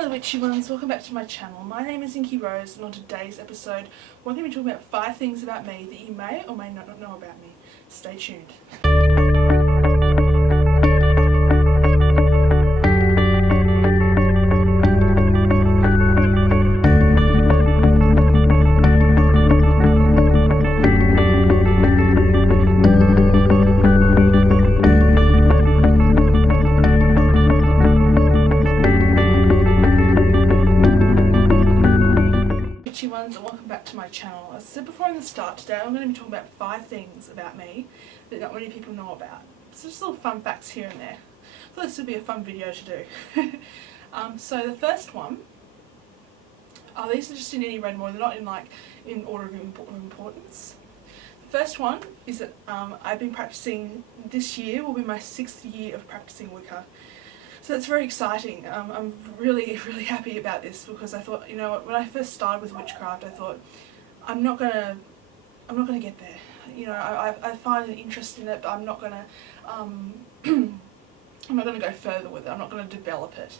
Hello witchy ones, welcome back to my channel. My name is Inky Rose, and on today's episode we're going to be talking about 5 things about me that you may or may not know about me. Stay tuned. Ones, and welcome back to my channel. As I said before in the start, today I'm going to be talking about 5 things about me that not many people know about. So just little fun facts here and there. I thought this would be a fun video to do. So the first one, these are just in any random order, they're not in order of importance. The first one is that I've been practicing, this year will be my 6th year of practicing Wicca. So that's very exciting. I'm really happy about this, because I thought, you know, when I first started with witchcraft, I thought I'm not gonna get there. You know, I find an interest in it, but I'm not gonna go further with it. I'm not gonna develop it.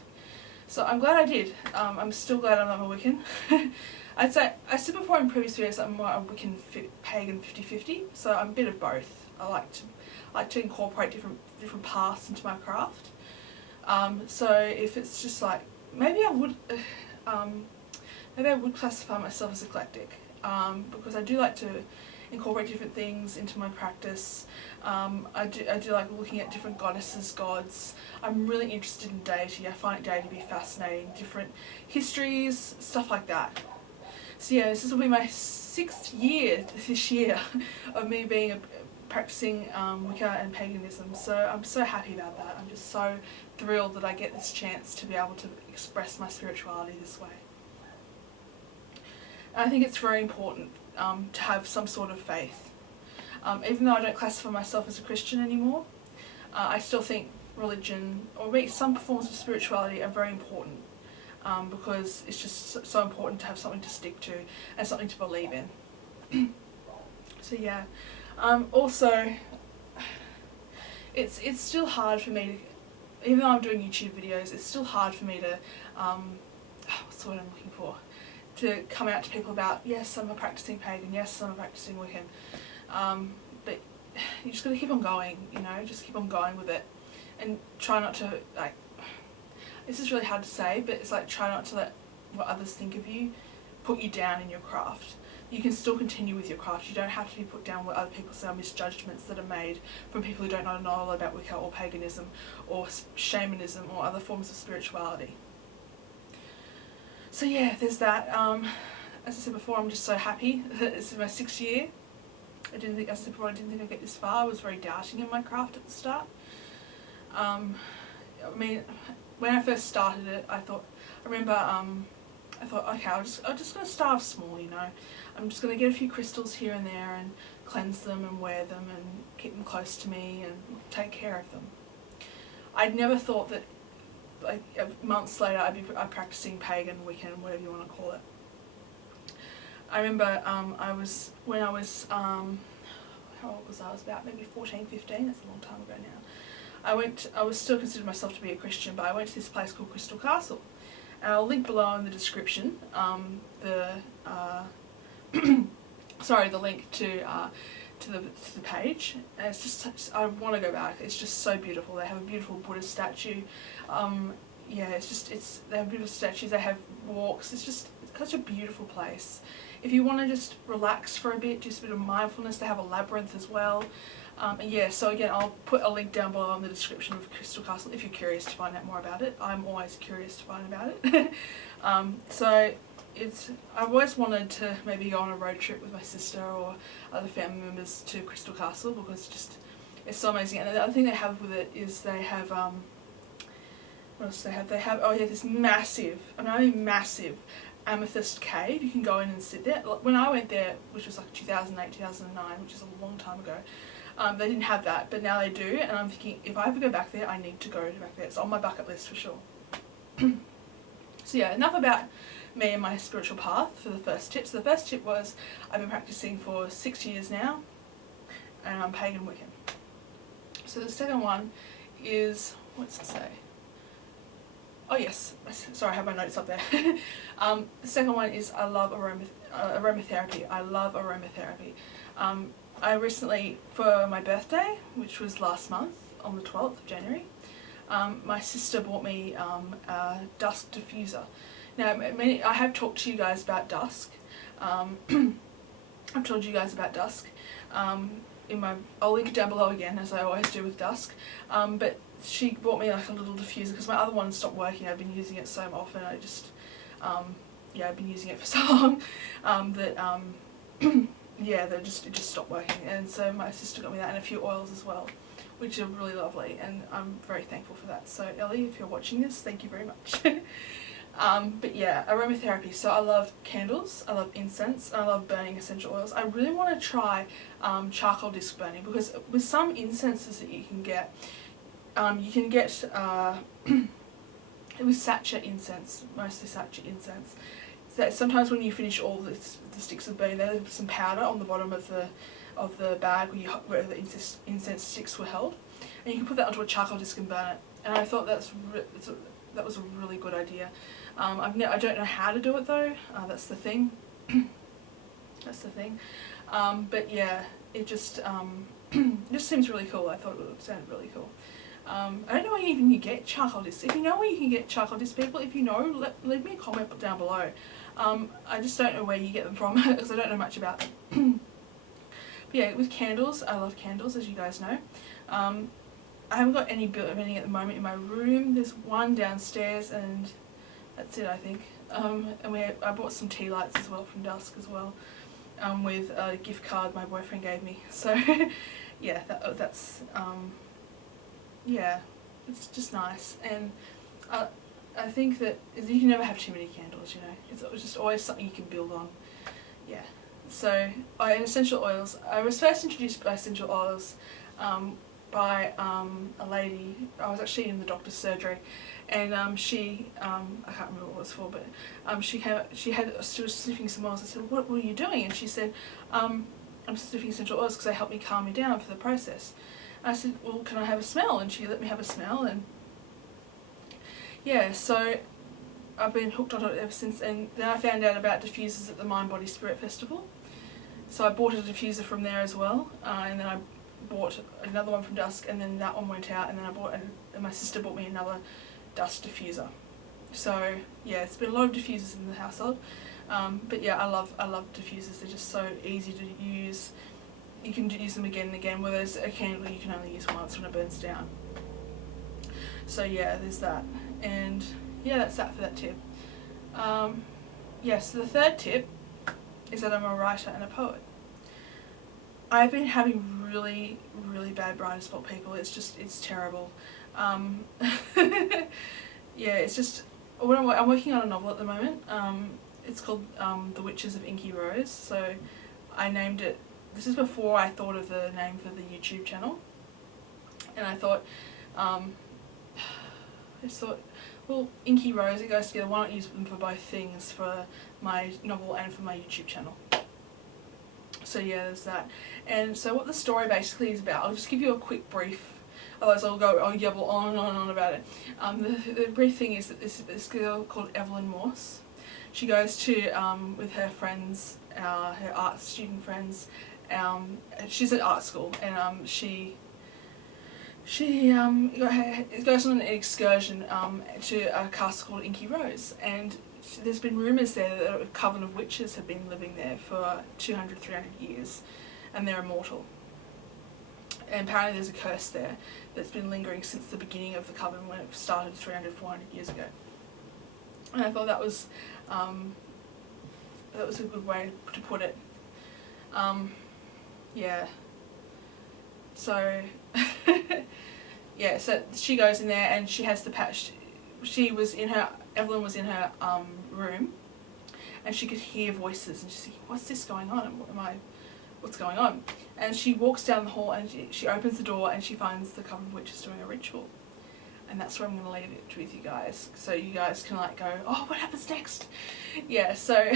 So I'm glad I did. I'm still glad I'm not a Wiccan. I said before in previous videos that I'm more a Wiccan pagan 50-50. So I'm a bit of both. I like to incorporate different paths into my craft. So if it's just like, maybe I would classify myself as eclectic, because I do like to incorporate different things into my practice. I do like looking at different goddesses, gods. I'm really interested in deity. I find deity to be fascinating, different histories, stuff like that. So yeah, this will be my 6th year this year of me being practicing Wicca and paganism, so I'm so happy about that. I'm just so thrilled that I get this chance to be able to express my spirituality this way. And I think it's very important to have some sort of faith. Even though I don't classify myself as a Christian anymore, I still think religion, or some forms of spirituality, are very important, because it's just so important to have something to stick to and something to believe in. So yeah. Also, it's still hard for me to, even though I'm doing YouTube videos, it's still hard for me to, what's the word I'm looking for, to come out to people about, yes, I'm a practicing pagan, yes, I'm a practicing Wiccan, but you just gotta keep on going, you know, just keep on going with it, and try not to, like, this is really hard to say, but it's like, try not to let what others think of you put you down in your craft. You can still continue with your craft. You don't have to be put down what other people say are misjudgments that are made from people who don't know a lot about Wicca or paganism or shamanism or other forms of spirituality. So yeah, there's that. As I said before, I'm just so happy that this is my 6th year. As I said before, I didn't think I'd get this far. I was very doubting in my craft at the start. I mean, when I first started it, I remember, okay, I'm just going to start off small, you know. I'm just going to get a few crystals here and there and cleanse them and wear them and keep them close to me and take care of them. I'd never thought that, like, months later I'd be practicing pagan, Wiccan, whatever you want to call it. I remember when I was, how old was I? I was about maybe 14, 15, that's a long time ago now. I was still considered myself to be a Christian, but I went to this place called Crystal Castle. And I'll link below in the description the link to the page. And it's just, I want to go back. It's just so beautiful. They have a beautiful Buddha statue. Yeah, they have beautiful statues. They have walks. It's just such a beautiful place. If you want to just relax for a bit, just a bit of mindfulness, they have a labyrinth as well. And yeah, so again, I'll put a link down below in the description of Crystal Castle if you're curious to find out more about it. I'm always curious to find about it. So I've always wanted to maybe go on a road trip with my sister or other family members to Crystal Castle, because it's so amazing. And the other thing they have with it is they have, what else do they have? They have, oh yeah, this massive amethyst cave. You can go in and sit there. When I went there, which was like 2008, 2009, which is a long time ago, they didn't have that, but now they do, and I'm thinking, if I ever go back there, I need to go back there. It's on my bucket list for sure. So yeah, enough about me and my spiritual path for the first tip. So the first tip was, I've been practicing for 6 years now, and I'm pagan Wiccan. So the second one is, what's it say? Oh yes, sorry, I have my notes up there. The second one is I love aromatherapy. I love aromatherapy. I recently, for my birthday, which was last month on the 12th of January, my sister bought me a dusk diffuser. Now, I have talked to you guys about dusk. I've told you guys about dusk. I'll link it down below again, as I always do with dusk. But she bought me like a little diffuser because my other one stopped working. I've been using it so often. I've been using it for so long that it just stopped working. And so my sister got me that and a few oils as well, which are really lovely, and I'm very thankful for that. So Ellie, if you're watching this, thank you very much. But yeah, aromatherapy. So I love candles, I love incense, and I love burning essential oils. I really want to try charcoal disc burning, because with some incenses that you can get with sachet incense, mostly sachet incense, that sometimes when you finish all the sticks of burning, there's some powder on the bottom of the bag where the incense sticks were held, and you can put that onto a charcoal disc and burn it. And I thought that was a really good idea. I don't know how to do it though. That's the thing. But yeah, it just seems really cool. I thought it sounded really cool. I don't know where even you get charcoal discs. If you know where you can get charcoal discs, people, if you know, leave me a comment down below. I just don't know where you get them from because I don't know much about them. But yeah, with candles, I love candles, as you guys know. I haven't got any built of any at the moment in my room. There's one downstairs and that's it, I think. And I bought some tea lights as well from Dusk as well, with a gift card my boyfriend gave me. So yeah, it's just nice. And I think that you can never have too many candles, you know. It's just always something you can build on. Yeah. So, and essential oils. I was first introduced by essential oils by a lady. I was actually in the doctor's surgery, and she I can't remember what it was for, but she was sniffing some oils. I said, what are you doing? And she said, I'm sniffing essential oils because they help me calm me down for the process. And I said, well, can I have a smell? And she let me have a smell, and yeah, so I've been hooked on it ever since. And then I found out about diffusers at the Mind Body Spirit Festival, so I bought a diffuser from there as well, and then I bought another one from Dusk, and then that one went out, and then and my sister bought me another dust diffuser. So yeah, it's been a lot of diffusers in the household, but yeah, I love diffusers. They're just so easy to use. You can use them again and again, whereas a candle you can only use once when it burns down. So yeah, there's that. And yeah, that's that for that tip. So the third tip is that I'm a writer and a poet. I've been having really, really bad writer's block, people. It's terrible. Yeah, it's just, I'm working on a novel at the moment. It's called The Witches of Inky Rose. So I named it, this is before I thought of the name for the YouTube channel. And I thought, well, Inky Rose, it goes together. Why not use them for both things, for my novel and for my YouTube channel? So yeah, there's that. And so what the story basically is about, I'll just give you a quick brief, otherwise I'll yabble on and on about it. The brief thing is that this girl called Evelyn Morse, she goes to, with her friends, her art student friends, she's at art school, and she goes on an excursion to a castle called Inky Rose, and there's been rumours there that a coven of witches have been living there for 200, 300 years, and they're immortal. And apparently there's a curse there that's been lingering since the beginning of the coven, when it started 300, 400 years ago. And I thought that was a good way to put it. Yeah. So yeah, so she goes in there and she has the patch. Evelyn was in her room, and she could hear voices, and she's thinking, what's this going on? What's going on? And she walks down the hall, and she opens the door, and she finds the coven of witches doing a ritual. And that's where I'm going to leave it with you guys, so you guys can like go, oh, what happens next? Yeah, so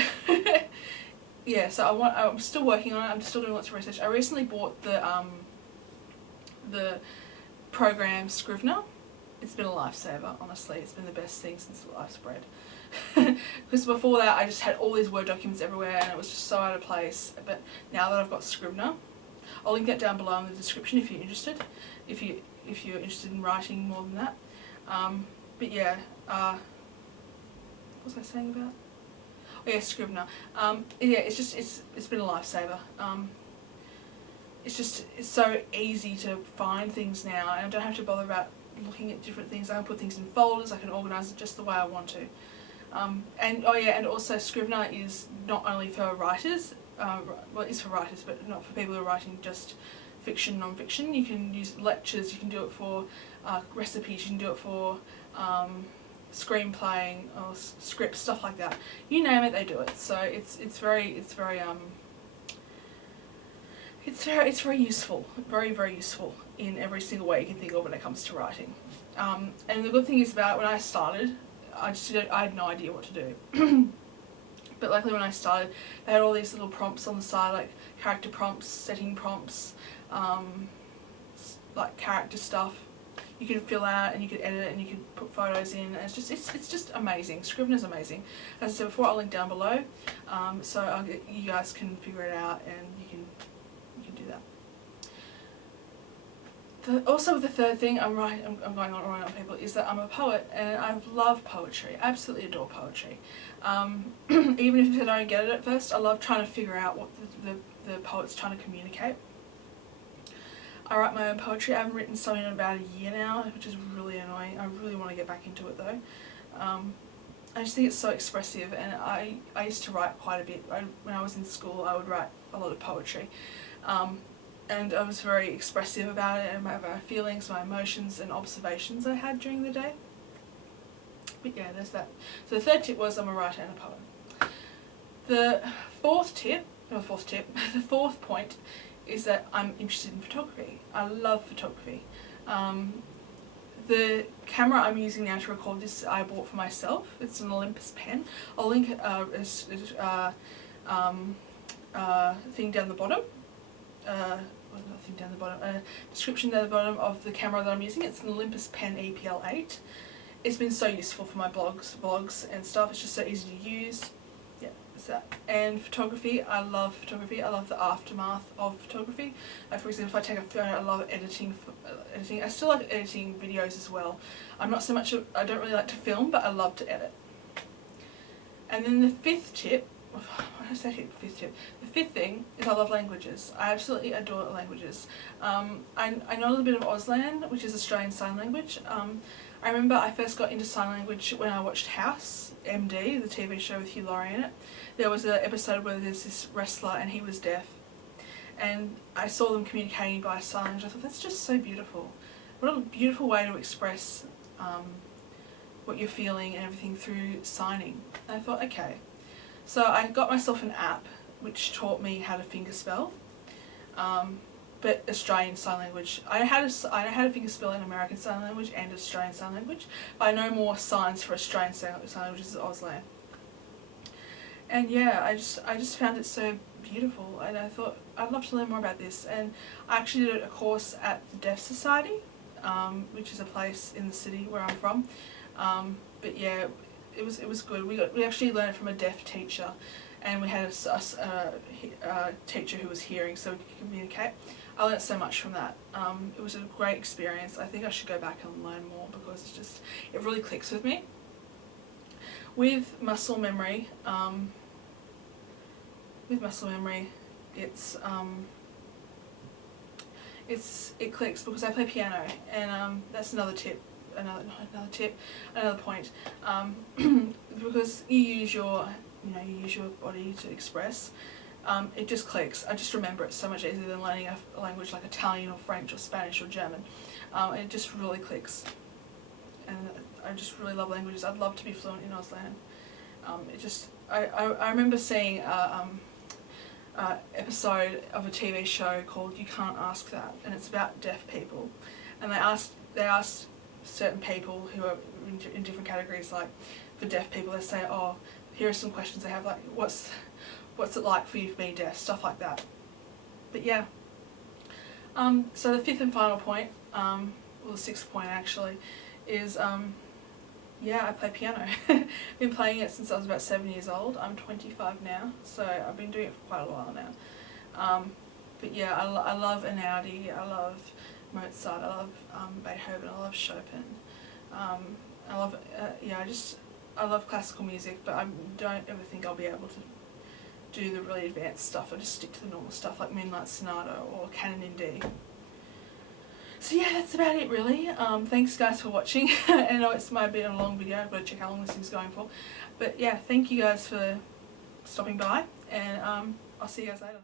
yeah, so I'm still working on it. I'm still doing lots of research. I recently bought the program Scrivener. it's been a lifesaver, honestly. It's been the best thing since sliced bread. Because before that I just had all these Word documents everywhere and it was just so out of place. But now that I've got Scrivener, I'll link it down below in the description if you're interested. If you're interested in writing more than that. But yeah, what was I saying about? Oh yeah, Scrivener. Yeah, it's been a lifesaver. It's so easy to find things now, and I don't have to bother about looking at different things. I can put things in folders. I can organise it just the way I want to. And oh yeah, and also Scrivener is not only for writers. Well, it's for writers, but not for people who are writing just fiction, non-fiction. You can use lectures. You can do it for recipes. You can do it for screenplay or scripts, stuff like that. You name it, they do it. So it's very useful, very useful in every single way you can think of when it comes to writing. And the good thing is about when I started, I had no idea what to do. But luckily when I started, they had all these little prompts on the side, like character prompts, setting prompts, like character stuff. You can fill out and you can edit and you can put photos in. And it's just amazing. Scrivener's amazing. As I said before, I'll link down below, so you guys can figure it out and you can do that. Also, the third thing I'm going on people is that I'm a poet and I love poetry. I absolutely adore poetry. Even if I don't get it at first, I love trying to figure out what the poet's trying to communicate. I write my own poetry. I haven't written something in about a year now, which is really annoying. I really want to get back into it though. I just think it's so expressive, and I used to write quite a bit. When I was in school, I would write a lot of poetry. And I was very expressive about it, and my feelings, my emotions and observations I had during the day. But yeah, there's that. So the third tip was I'm a writer and a poet. The fourth point is that I'm interested in photography. I love photography. The camera I'm using now to record this I bought for myself. It's an Olympus pen. I'll link thing down the bottom. Description down the bottom of the camera that I'm using. It's an Olympus Pen EPL8. It's been so useful for my vlogs and stuff. It's just so easy to use. Yeah, that's that. And photography, I love photography. I love the aftermath of photography. Like for example, if I take a photo, I love editing. I still like editing videos as well. I don't really like to film, but I love to edit. And then the fifth tip, the fifth thing is I love languages. I absolutely adore languages. I know a little bit of Auslan, which is Australian Sign Language. I remember I first got into sign language when I watched House, MD, the TV show with Hugh Laurie in it. There was an episode where there's this wrestler and he was deaf. And I saw them communicating by sign language. I thought, that's just so beautiful. What a beautiful way to express what you're feeling and everything through signing. And I thought, okay. So I got myself an app which taught me how to fingerspell, but Australian Sign Language. I know how to fingerspell in American Sign Language and Australian Sign Language, but I know more signs for Australian Sign Language as Auslan. And yeah, I just found it so beautiful, and I thought I'd love to learn more about this. And I actually did a course at the Deaf Society, which is a place in the city where I'm from. But yeah. It was good. We actually learned from a deaf teacher, and we had a teacher who was hearing, so we could communicate. I learned so much from that. It was a great experience. I think I should go back and learn more because it really clicks with me. With muscle memory, it clicks because I play piano, and that's another tip. Another point, because you use your body to express. It just clicks. I just remember it so much easier than learning a language like Italian or French or Spanish or German. It just really clicks, and I just really love languages. I'd love to be fluent in Auslan. I remember seeing episode of a TV show called You Can't Ask That, and it's about deaf people, and they asked certain people who are in different categories. Like for deaf people, they say, oh, here are some questions they have, like what's it like for you to be deaf, stuff like that. But yeah, so the fifth and final point, well the sixth point actually, is yeah, I play piano. Been playing it since I was about 7 years old. I'm 25 now, so I've been doing it for quite a while now. But yeah, I love Einaudi, I love Mozart, I love Beethoven, I love Chopin. I love, yeah, I love classical music, but I don't ever think I'll be able to do the really advanced stuff. I just stick to the normal stuff like Moonlight Sonata or Canon in D. So yeah, that's about it really. Thanks guys for watching. I know it's might be a long video, I've got to check how long this thing's going for. But yeah, thank you guys for stopping by, and I'll see you guys later.